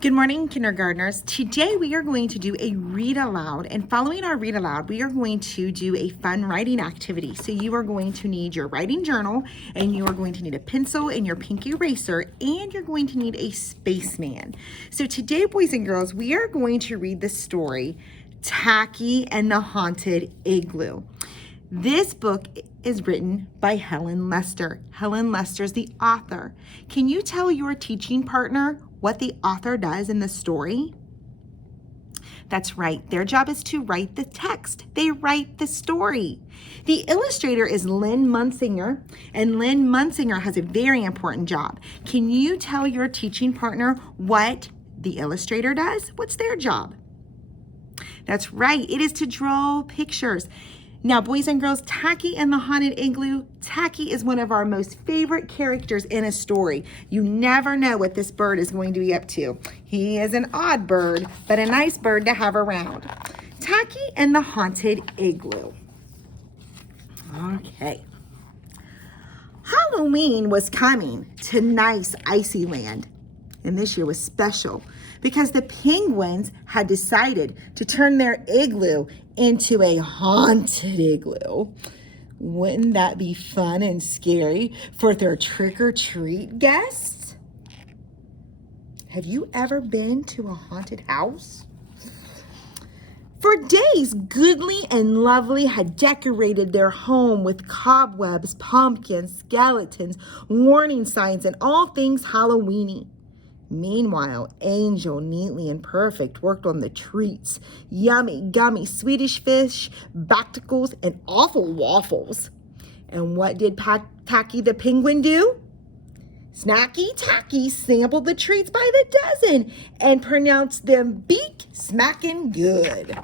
Good morning, kindergartners. Today we are going to do a read aloud, and following our read aloud, we are going to do a fun writing activity. So you are going to need your writing journal, and you are going to need a pencil and your pink eraser, and you're going to need a spaceman. So today, boys and girls, we are going to read the story, Tacky and the Haunted Igloo. This book is written by Helen Lester. Helen Lester is the author. Can you tell your teaching partner what the author does in the story? That's right. Their job is to write the text. They write the story. The illustrator is Lynn Munsinger, and Lynn Munsinger has a very important job. Can you tell your teaching partner what the illustrator does? What's their job? That's right. It is to draw pictures. Now, boys and girls, Tacky and the Haunted Igloo. Tacky is one of our most favorite characters in a story. You never know what this bird is going to be up to. He is an odd bird, but a nice bird to have around. Tacky and the Haunted Igloo. Okay. Halloween was coming to nice icy land, and this year was special because the penguins had decided to turn their igloo into a haunted igloo. Wouldn't that be fun and scary for their trick-or-treat guests? Have you ever been to a haunted house? For days, Goodly and Lovely had decorated their home with cobwebs, pumpkins, skeletons, warning signs, and all things Halloweeny. Meanwhile, Angel, Neatly and Perfect worked on the treats, yummy, gummy Swedish fish, bacticles, and awful waffles. And what did Tacky the penguin do? Snacky Tacky sampled the treats by the dozen and pronounced them beak-smacking good.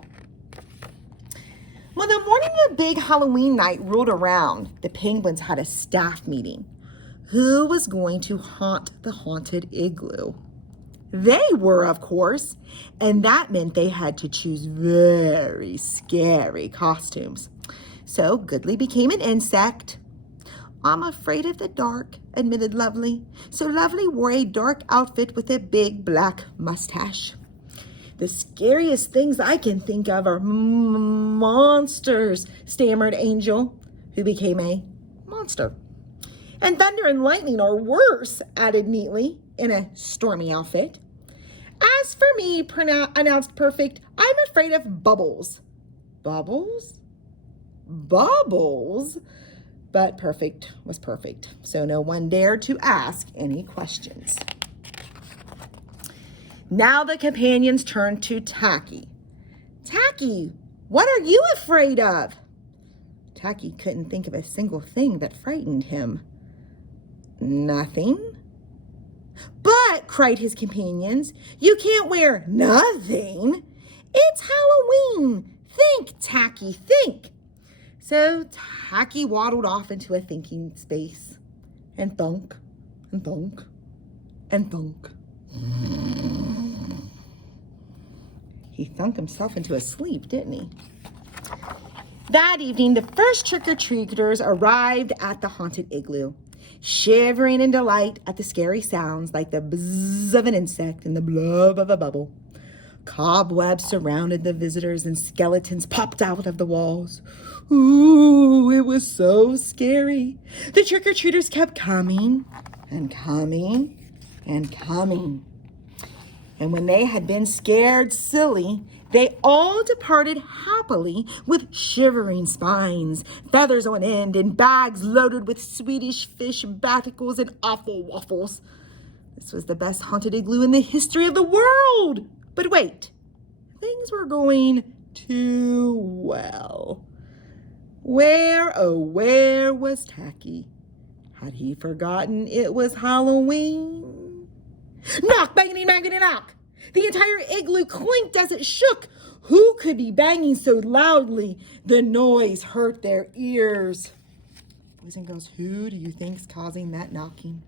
When the morning of big Halloween night rolled around, the penguins had a staff meeting. Who was going to haunt the haunted igloo? They were, of course, and that meant they had to choose very scary costumes. So Goodly became an insect. I'm afraid of the dark, admitted Lovely. So Lovely wore a dark outfit with a big black mustache. The scariest things I can think of are monsters, stammered Angel, who became a monster. And thunder and lightning are worse, added Neatly in a stormy outfit. As for me, announced Perfect, I'm afraid of bubbles. Bubbles? Bubbles? But Perfect was perfect, so no one dared to ask any questions. Now the companions turned to Tacky. Tacky, what are you afraid of? Tacky couldn't think of a single thing that frightened him. Nothing? But, cried his companions, you can't wear nothing. It's Halloween. Think, Tacky, think. So Tacky waddled off into a thinking space. And thunk, and thunk, and thunk. He thunk himself into a sleep, didn't he? That evening, the first trick-or-treaters arrived at the haunted igloo, shivering in delight at the scary sounds like the buzz of an insect and the blub of a bubble. Cobwebs surrounded the visitors and skeletons popped out of the walls. Ooh, it was so scary. The trick-or-treaters kept coming and coming and coming. And when they had been scared silly, they all departed happily with shivering spines, feathers on end, and bags loaded with Swedish fish, baticles, and awful waffles. This was the best haunted igloo in the history of the world. But wait, things were going too well. Where, oh, where was Tacky? Had he forgotten it was Halloween? Knock, bangity, bangity, knock. The entire igloo clinked as it shook. Who could be banging so loudly? The noise hurt their ears. Boys and girls, who do you think's causing that knocking?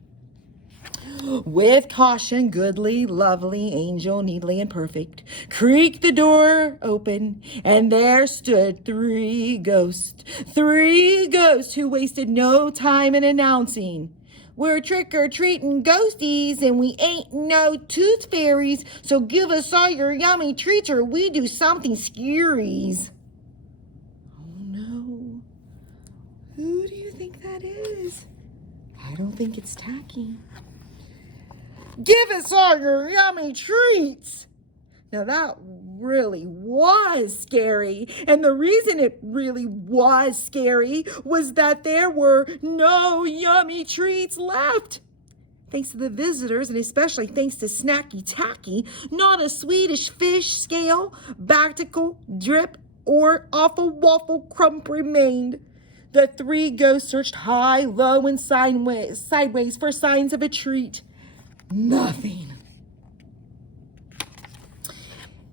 With caution, Goodly, Lovely, Angel, Neatly, and Perfect creaked the door open, and there stood three ghosts who wasted no time in announcing, We're trick-or-treating ghosties, and we ain't no tooth fairies, so give us all your yummy treats or we do something scaries. Oh no. Who do you think that is? I don't think it's Tacky. Give us all your yummy treats. Now that really was scary, and the reason it really was scary was that there were no yummy treats left. Thanks to the visitors, and especially thanks to Snacky Tacky, not a Swedish fish scale, bactical, drip, or awful waffle crump remained. The three ghosts searched high, low, and sideways for signs of a treat. Nothing.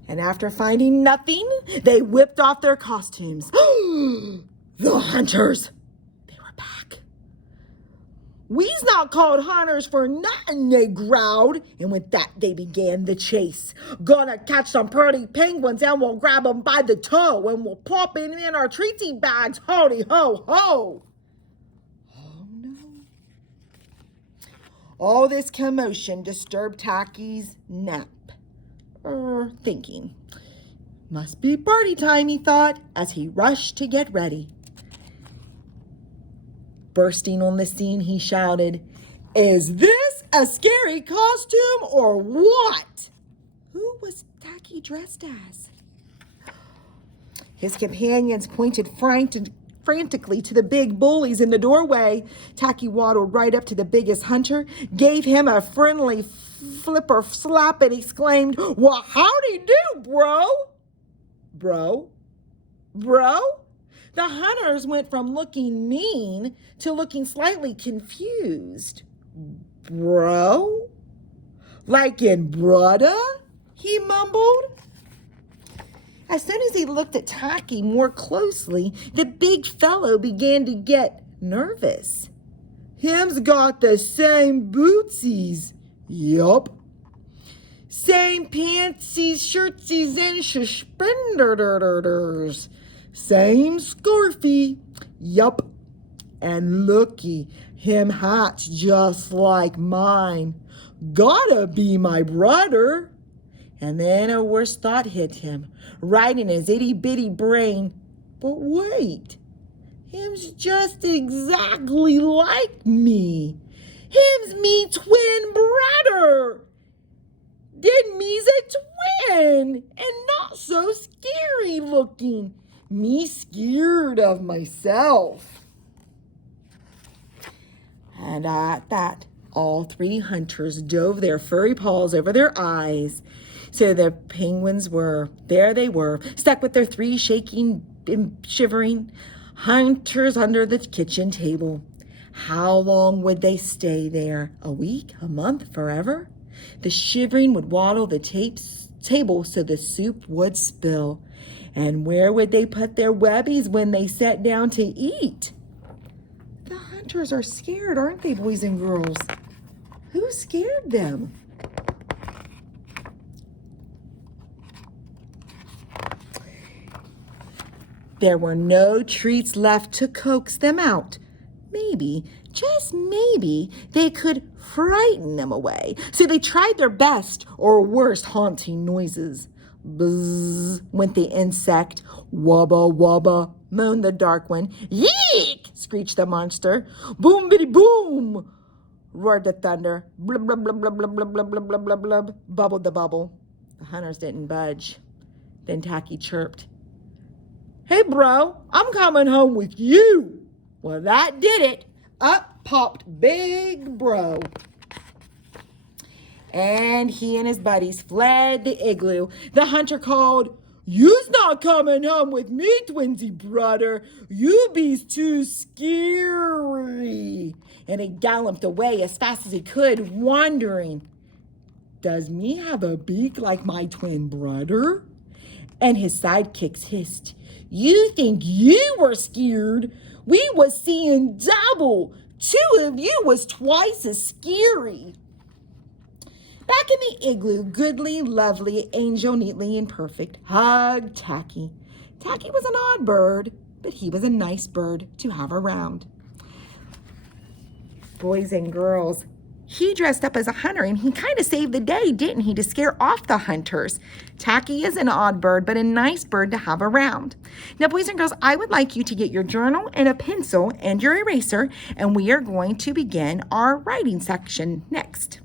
And after finding nothing, they whipped off their costumes. The hunters! They were back. We's not called hunters for nothing, they growled. And with that, they began the chase. Gonna catch some pretty penguins and we'll grab them by the toe and we'll pop it in our treaty bags. Howdy ho ho! Oh no. All this commotion disturbed Tacky's nap. Thinking. Must be party time, he thought, as he rushed to get ready. Bursting on the scene, he shouted, "Is this a scary costume or what?" Who was Tacky dressed as? His companions pointed frantically to the big bullies in the doorway. Tacky waddled right up to the biggest hunter, gave him a friendly flipper slap, and exclaimed, "Well, howdy do, bro?" Bro? The hunters went from looking mean to looking slightly confused. Bro? Like in brudda? He mumbled. As soon as he looked at Tacky more closely, the big fellow began to get nervous. Him's got the same bootsies. Yup. Same pantsies, shirtsies, and suspenders. Same scarfy. Yup. And looky, him hat's just like mine. Gotta be my brother. And then a worse thought hit him, right in his itty-bitty brain. But wait, him's just exactly like me. Him's me twin brother. Then me's a twin, and not so scary looking. Me scared of myself. And at that, all three hunters dove their furry paws over their eyes. So the penguins they were, stuck with their three shaking and shivering hunters under the kitchen table. How long would they stay there? A week? A month? Forever? The shivering would waddle the table so the soup would spill. And where would they put their webbies when they sat down to eat? The hunters are scared, aren't they, boys and girls? Who scared them? There were no treats left to coax them out. Maybe, just maybe, they could frighten them away. So they tried their best, or worst, haunting noises. Bzzz, went the insect. Wubba, wubba, moaned the dark one. Yeek, screeched the monster. Boom, bitty, boom, roared the thunder. Blub, blub, blub, blub, blub, blub, blub, blub, blub, blub, blub, bubbled the bubble. The hunters didn't budge. Then Tacky chirped. Hey, bro, I'm coming home with you. Well, that did it. Up popped Big Bro. And he and his buddies fled the igloo. The hunter called, "You's not coming home with me, twinsy brother. You be's too scary." And he galloped away as fast as he could, wondering, does me have a beak like my twin brother? And his sidekicks hissed, "You think you were scared? We was seeing double. Two of you was twice as scary." Back in the igloo, goodly, lovely, angel, neatly and perfect, hugged Tacky. Tacky was an odd bird, but he was a nice bird to have around. Boys and girls, he dressed up as a hunter and he kind of saved the day, didn't he, to scare off the hunters. Tacky is an odd bird, but a nice bird to have around. Now, boys and girls, I would like you to get your journal and a pencil and your eraser, and we are going to begin our writing section next.